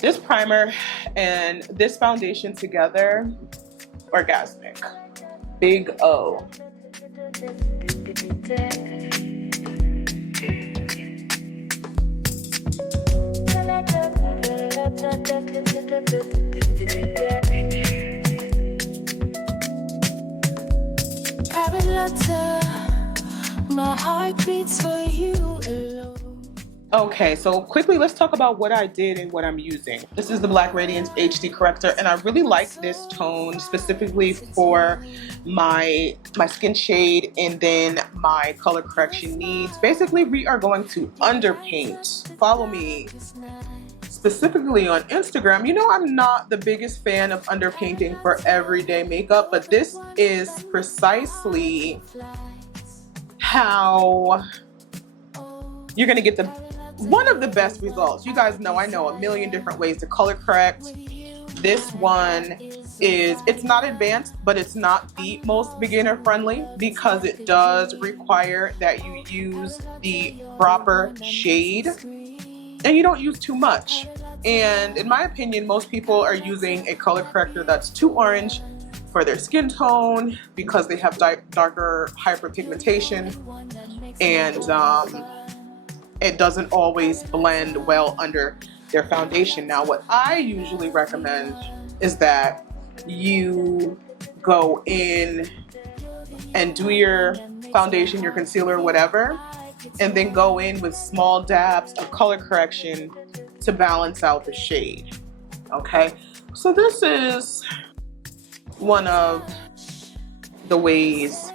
This primer and this foundation together, orgasmic. Big O. My heart beats for you alone. Okay, so quickly let's talk about what I did and what I'm using. This is the Black Radiance HD corrector, and I really like this tone specifically for my skin shade and then my color correction needs. Basically, we are going to underpaint. Follow me specifically on Instagram. You know, I'm not the biggest fan of underpainting for everyday makeup, but this is precisely how you're gonna get one of the best results. You guys know I know a million different ways to color correct. This one it's not advanced, but it's not the most beginner friendly because it does require that you use the proper shade and you don't use too much. And in my opinion, most people are using a color corrector that's too orange for their skin tone because they have darker hyperpigmentation, and it doesn't always blend well under their foundation. Now, what I usually recommend is that you go in and do your foundation, your concealer, whatever, and then go in with small dabs of color correction to balance out the shade. Okay, so this is one of the ways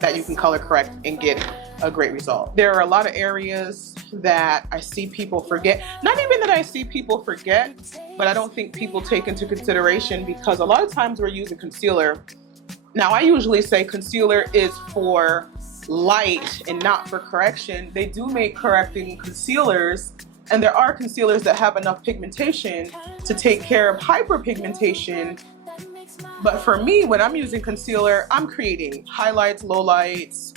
that you can color correct and get a great result. There are a lot of areas that I see people forget. Not even that I see people forget, but I don't think people take into consideration, because a lot of times we're using concealer. Now, I usually say concealer is for light and not for correction. They do make correcting concealers, and there are concealers that have enough pigmentation to take care of hyperpigmentation. But for me, when I'm using concealer, I'm creating highlights, lowlights,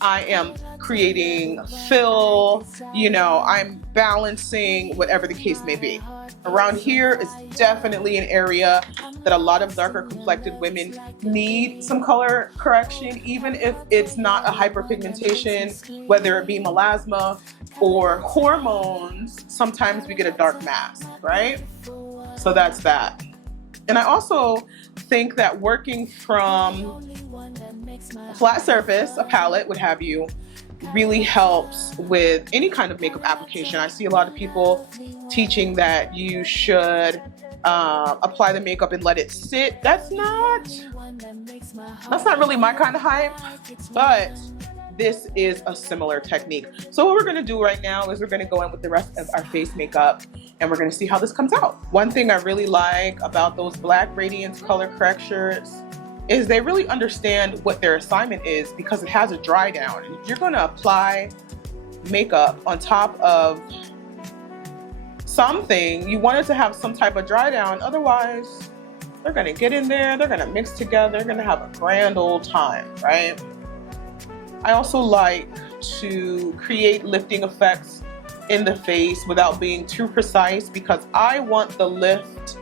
I am creating fill, you know, I'm balancing, whatever the case may be. Around here is definitely an area that a lot of darker complected women need some color correction, even if it's not a hyperpigmentation, whether it be melasma or hormones. Sometimes we get a dark mask, right? So that's that. And I also think that working from a flat surface, a palette, what have you, really helps with any kind of makeup application. I see a lot of people teaching that you should apply the makeup and let it sit. That's not really my kind of hype, but this is a similar technique. So what we're gonna do right now is we're gonna go in with the rest of our face makeup and we're gonna see how this comes out. One thing I really like about those Black Radiance color correctors is they really understand what their assignment is, because it has a dry down. And if you're gonna apply makeup on top of something, you want it to have some type of dry down. Otherwise, they're gonna get in there, they're gonna mix together, they're gonna have a grand old time, right? I also like to create lifting effects in the face without being too precise, because I want the lift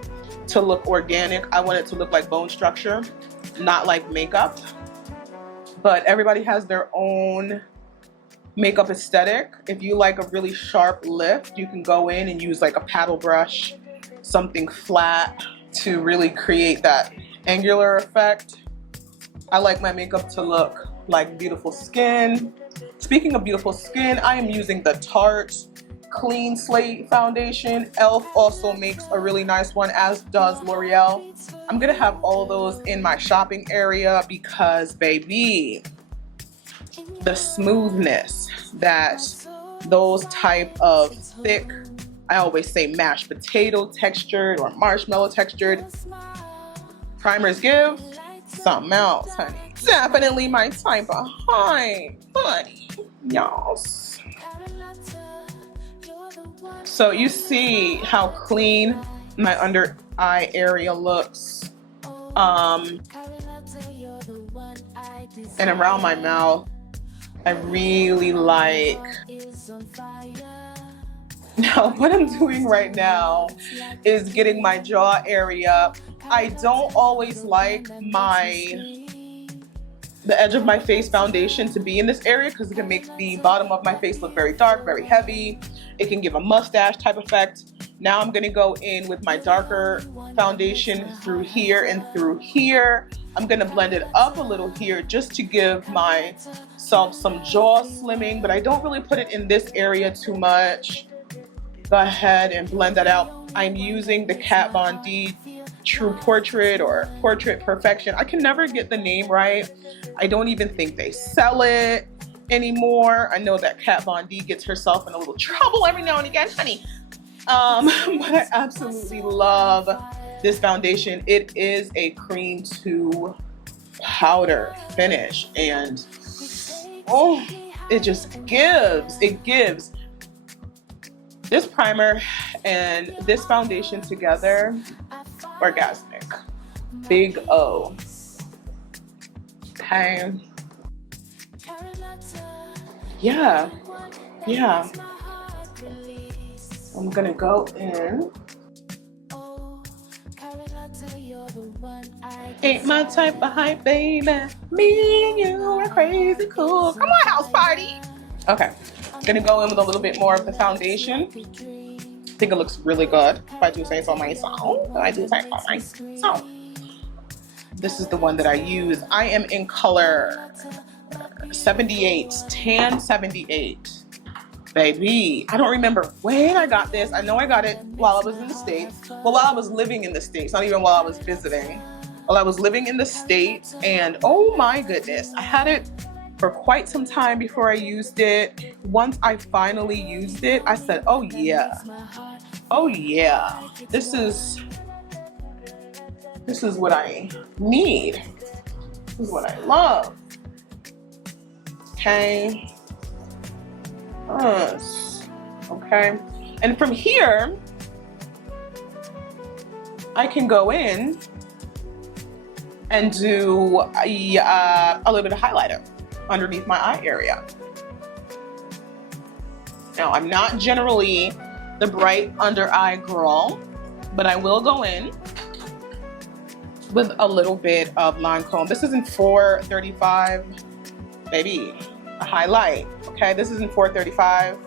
to look organic. I want it to look like bone structure, not like makeup. But everybody has their own makeup aesthetic. If you like a really sharp lift, you can go in and use like a paddle brush, something flat, to really create that angular effect. I like my makeup to look like beautiful skin. Speaking of beautiful skin, I am using the Tarte Clean Slate foundation. e.l.f. also makes a really nice one, as does L'Oreal. I'm gonna have all of those in my shopping area because, baby, the smoothness that those type of thick, I always say mashed potato textured or marshmallow textured primers give, something else, honey. Definitely my type of honey, y'all. So you see how clean my under eye area looks, and around my mouth. I really like Now, what I'm doing right now is getting my jaw area. I don't always like the edge of my face foundation to be in this area because it can make the bottom of my face look very dark, very heavy. It can give a mustache type effect. Now I'm gonna go in with my darker foundation through here and through here. I'm gonna blend it up a little here just to give myself some jaw slimming, but I don't really put it in this area too much. Go ahead and blend that out. I'm using the Kat Von D True Portrait or Portrait Perfection. I can never get the name right. I don't even think they sell it anymore. I know that Kat Von D gets herself in a little trouble every now and again, honey. But I absolutely love this foundation. It is a cream to powder finish, and oh, it just gives. It gives. This primer and this foundation together, orgasmic. Big O. Okay. Yeah. Yeah. I'm gonna go in. Ain't my type of hype, baby. Me and you are crazy cool. Come on, house party. Okay. Gonna go in with a little bit more of the foundation. I think it looks really good. If I do say so myself. This is the one that I use. I am in color 78, tan 78. Baby, I don't remember when I got this. I know I got it while I was in the States. Well, while I was living in the States, not even while I was visiting. While I was living in the States, and oh my goodness, I had it for quite some time before I used it. Once I finally used it, I said, oh yeah, this is what I need. This is what I love. Okay. Okay. And from here, I can go in and do a little bit of highlighter underneath my eye area. Now, I'm not generally the bright under eye girl, but I will go in with a little bit of Lancome. This is in 435, baby, a highlight. Okay, this is in 435.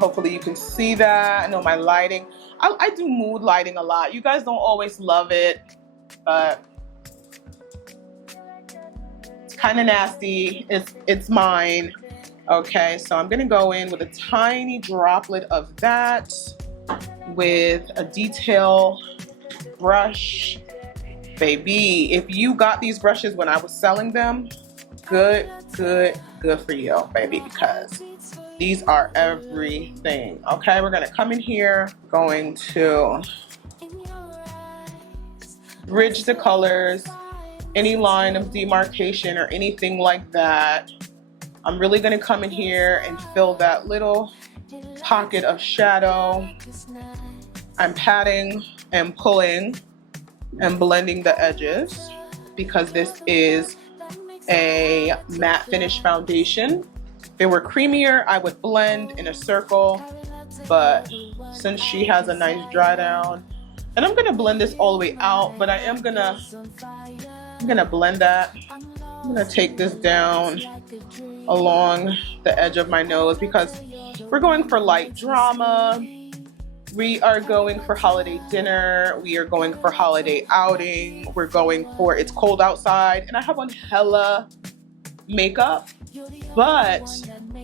Hopefully you can see that. I know my lighting, I do mood lighting a lot. You guys don't always love it, but kind of nasty. It's mine. Okay, so I'm gonna go in with a tiny droplet of that with a detail brush. Baby, if you got these brushes when I was selling them, good for you, baby, because these are everything. Okay, we're gonna come in here, going to bridge the colors, any line of demarcation or anything like that. I'm really gonna come in here and fill that little pocket of shadow. I'm patting and pulling and blending the edges because this is a matte finish foundation. If they were creamier, I would blend in a circle, but since she has a nice dry down, and I'm gonna blend this all the way out, but I'm gonna blend that. I'm gonna take this down along the edge of my nose because we're going for light drama. We are going for holiday dinner. We are going for holiday outing. We're going for it's cold outside, and I have on hella makeup, but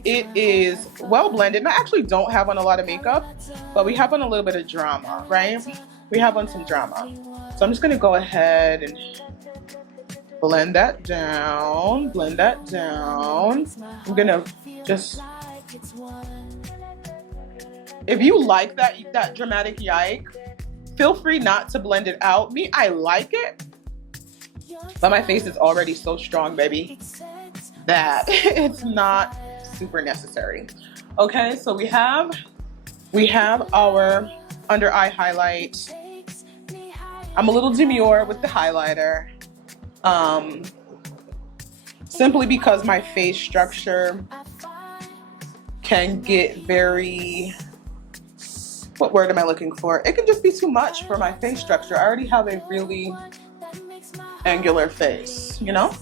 it is well blended. And I actually don't have on a lot of makeup, but we have on a little bit of drama, right? We have on some drama. So I'm just gonna go ahead and blend that down, blend that down. I'm gonna just, if you like that dramatic yike, feel free not to blend it out. Me, I like it, but my face is already so strong, baby, that it's not super necessary. Okay, so we have our under eye highlight. I'm a little demure with the highlighter, simply because my face structure can get very what word am I looking for? It can just be too much for my face structure. I already have a really angular face, you know?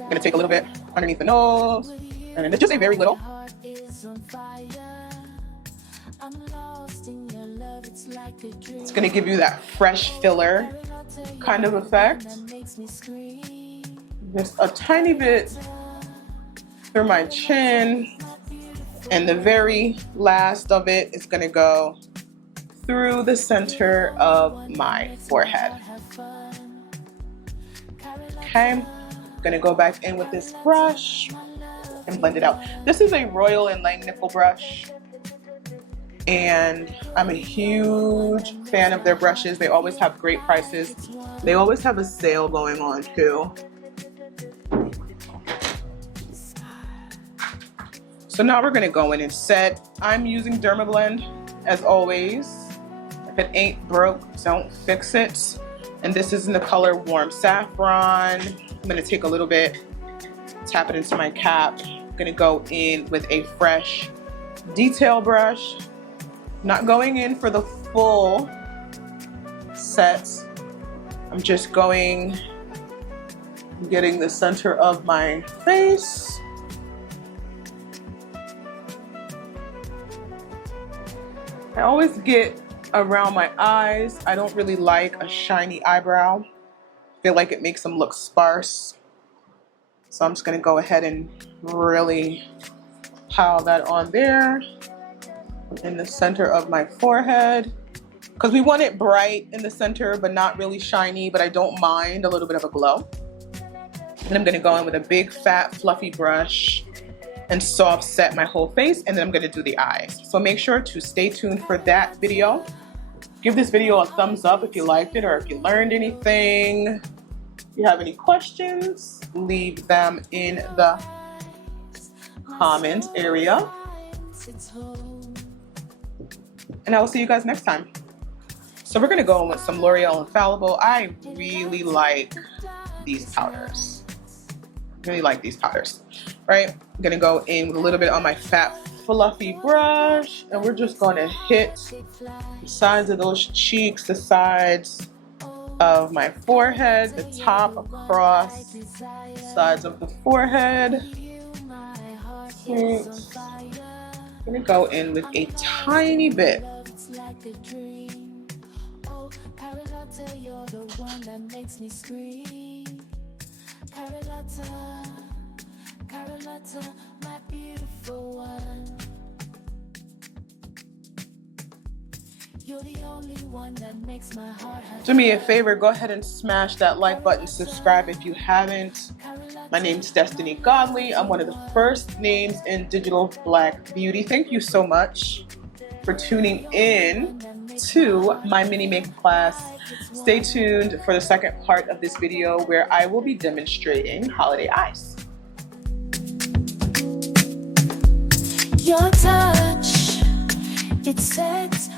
I'm gonna take a little bit underneath the nose, and it's just a very little. It's gonna give you that fresh filler kind of effect. Just a tiny bit through my chin, and the very last of it is gonna go through the center of my forehead. Okay, I'm gonna go back in with this brush and blend it out. This is a Royal & Langnickel brush, and I'm a huge fan of their brushes. They always have great prices. They always have a sale going on too. So now we're gonna go in and set. I'm using Dermablend as always. If it ain't broke, don't fix it. And this is in the color Warm Saffron. I'm gonna take a little bit, tap it into my cap. I'm gonna go in with a fresh detail brush. Not going in for the full set. I'm just getting the center of my face. I always get around my eyes. I don't really like a shiny eyebrow. I feel like it makes them look sparse. So I'm just gonna go ahead and really pile that on there in the center of my forehead. Because we want it bright in the center, but not really shiny, but I don't mind a little bit of a glow. And I'm gonna go in with a big, fat, fluffy brush and soft set my whole face, and then I'm gonna do the eyes. So make sure to stay tuned for that video. Give this video a thumbs up if you liked it or if you learned anything. If you have any questions, leave them in the comment area. And I will see you guys next time. So we're gonna go in with some L'Oreal Infallible. I really like these powders. Really like these powders, right? I'm gonna go in with a little bit on my fat, fluffy brush, and we're just gonna hit the sides of those cheeks, the sides of my forehead, the top, across, sides of the forehead. Okay. I'm gonna go in with a tiny bit. Carlotta, my beautiful one. You're the only one that makes my heart happy. Do me a favor, go ahead and smash that like button, subscribe if you haven't. My name's Destiny Godly. I'm one of the first names in digital black beauty. Thank you so much for tuning in to my mini makeup class. Stay tuned for the second part of this video where I will be demonstrating holiday eyes. Your touch, it sets